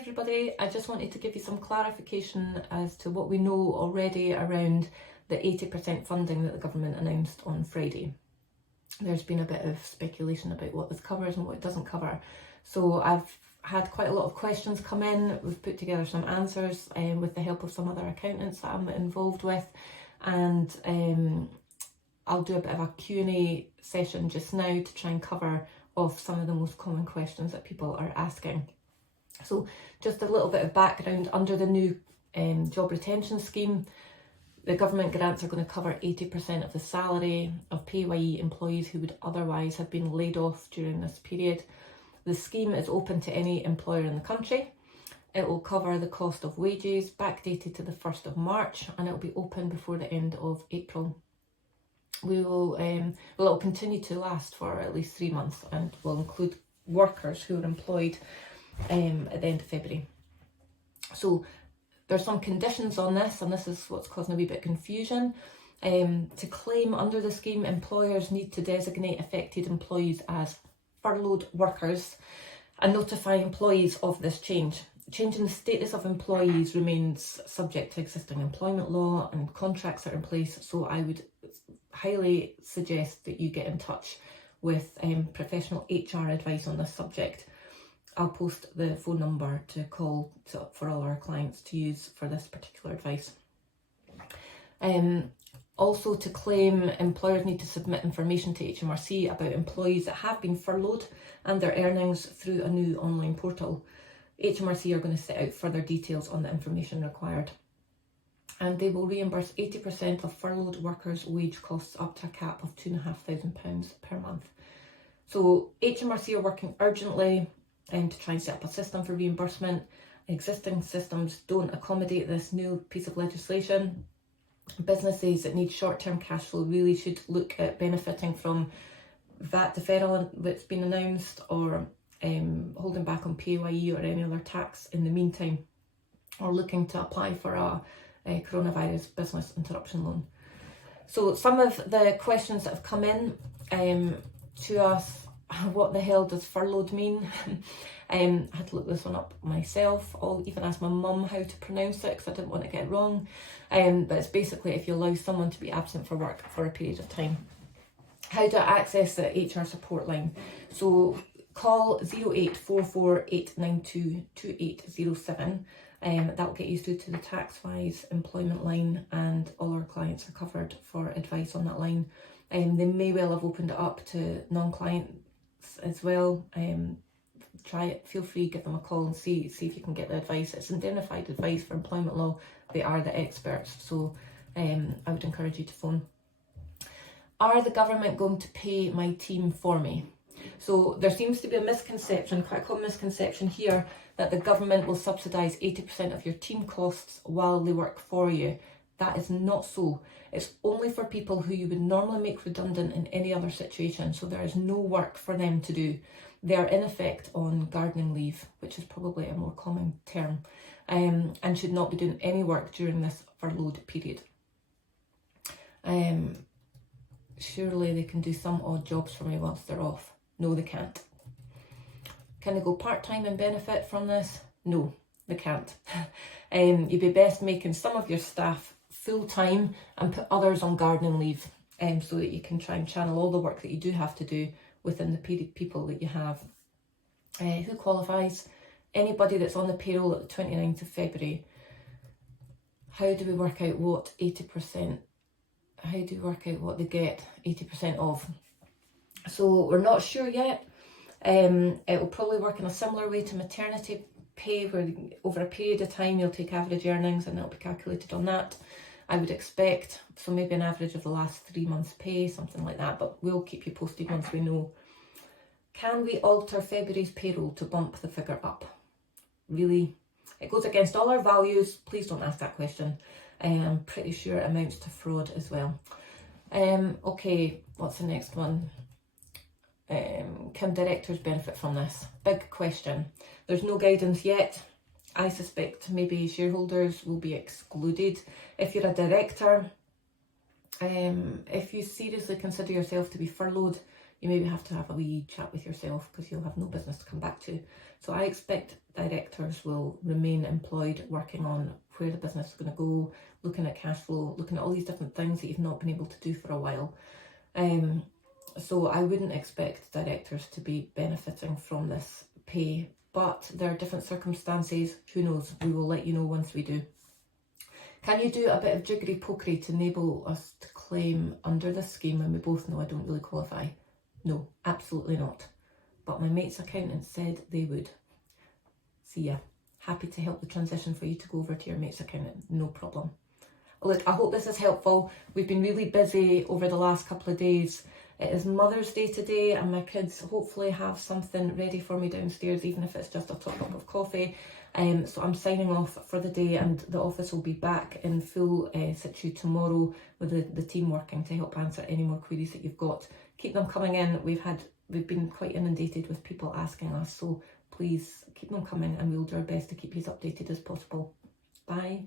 everybody. I just wanted to give you some clarification as to what we know already around the 80% funding that the government announced on Friday. There's been a bit of speculation about what this covers and what it doesn't cover. So I've had quite a lot of questions come in. We've put together some answers with the help of some other accountants that I'm involved with, and I'll do a bit of a Q&A session just now to try and cover off some of the most common questions that people are asking. So just a little bit of background. Under the new job retention scheme, the government grants are going to cover 80% of the salary of PAYE employees who would otherwise have been laid off during this period. The scheme is open to any employer in the country. It will cover the cost of wages backdated to the 1st of March, and it will be open before the end of April. It will continue to last for at least 3 months and will include workers who are employed at the end of February. So there's some conditions on this, and this is what's causing a wee bit of confusion. To claim under the scheme, employers need to designate affected employees as furloughed workers and notify employees of this change. Changing the status of employees remains subject to existing employment law and contracts that are in place, so I would highly suggest that you get in touch with professional HR advice on this subject. I'll post the phone number to call for all our clients to use for this particular advice. Also, to claim, employers need to submit information to HMRC about employees that have been furloughed and their earnings through a new online portal. HMRC are going to set out further details on the information required. And they will reimburse 80% of furloughed workers' wage costs up to a cap of £2,500 per month. So HMRC are working urgently to try and set up a system for reimbursement. Existing systems don't accommodate this new piece of legislation. Businesses that need short-term cash flow really should look at benefiting from VAT deferral that's been announced, or holding back on PAYE or any other tax in the meantime, or looking to apply for a coronavirus business interruption loan. So some of the questions that have come in to us: what the hell does furloughed mean? I had to look this one up myself. I'll even ask my mum how to pronounce it because I didn't want to get it wrong. But it's basically if you allow someone to be absent for work for a period of time. How to access the HR support line? So call 0844 892 2807. That will get you through to the TaxWise employment line, and all our clients are covered for advice on that line. They may well have opened it up to non-clients as well. Try it, feel free, give them a call and see if you can get the advice. It's indemnified advice for employment law. They are the experts, so I would encourage you to phone. Are the government going to pay my team for me? So there seems to be a misconception, quite a common misconception here, that the government will subsidise 80% of your team costs while they work for you. That is not so. It's only for people who you would normally make redundant in any other situation, so there is no work for them to do. They are in effect on gardening leave, which is probably a more common term, and should not be doing any work during this furloughed period. Surely they can do some odd jobs for me whilst they're off. No, they can't. Can they go part-time and benefit from this? No, they can't. You'd be best making some of your staff full-time and put others on gardening leave, so that you can try and channel all the work that you do have to do within the people that you have. Who qualifies? Anybody that's on the payroll at the 29th of February. How do we work out what 80%, how do we work out what they get 80% of? So we're not sure yet. It will probably work in a similar way to maternity pay, where over a period of time you'll take average earnings and it'll be calculated on that, I would expect. So maybe an average of the last 3 months' pay, something like that, but we'll keep you posted once we know. Can we alter February's payroll to bump the figure up? Really? It goes against all our values. Please don't ask that question. I'm pretty sure it amounts to fraud as well. Okay, what's the next one? Can directors benefit from this? Big question. There's no guidance yet. I suspect maybe shareholders will be excluded. If you're a director, if you seriously consider yourself to be furloughed, you maybe have to have a wee chat with yourself because you'll have no business to come back to. So I expect directors will remain employed, working on where the business is going to go, looking at cash flow, looking at all these different things that you've not been able to do for a while. So I wouldn't expect directors to be benefiting from this pay, but there are different circumstances. Who knows? We will let you know once we do. Can you do a bit of jiggery pokery to enable us to claim under this scheme when we both know I don't really qualify? No, absolutely not. But my mate's accountant said they would. See ya. Happy to help the transition for you to go over to your mate's accountant. No problem. Look, I hope this is helpful. We've been really busy over the last couple of days. It is Mother's Day today and my kids hopefully have something ready for me downstairs, even if it's just a top cup of coffee. So I'm signing off for the day, and the office will be back in full situ tomorrow with the team working to help answer any more queries that you've got. Keep them coming in. We've been quite inundated with people asking us, so please keep them coming and we'll do our best to keep you as updated as possible. Bye.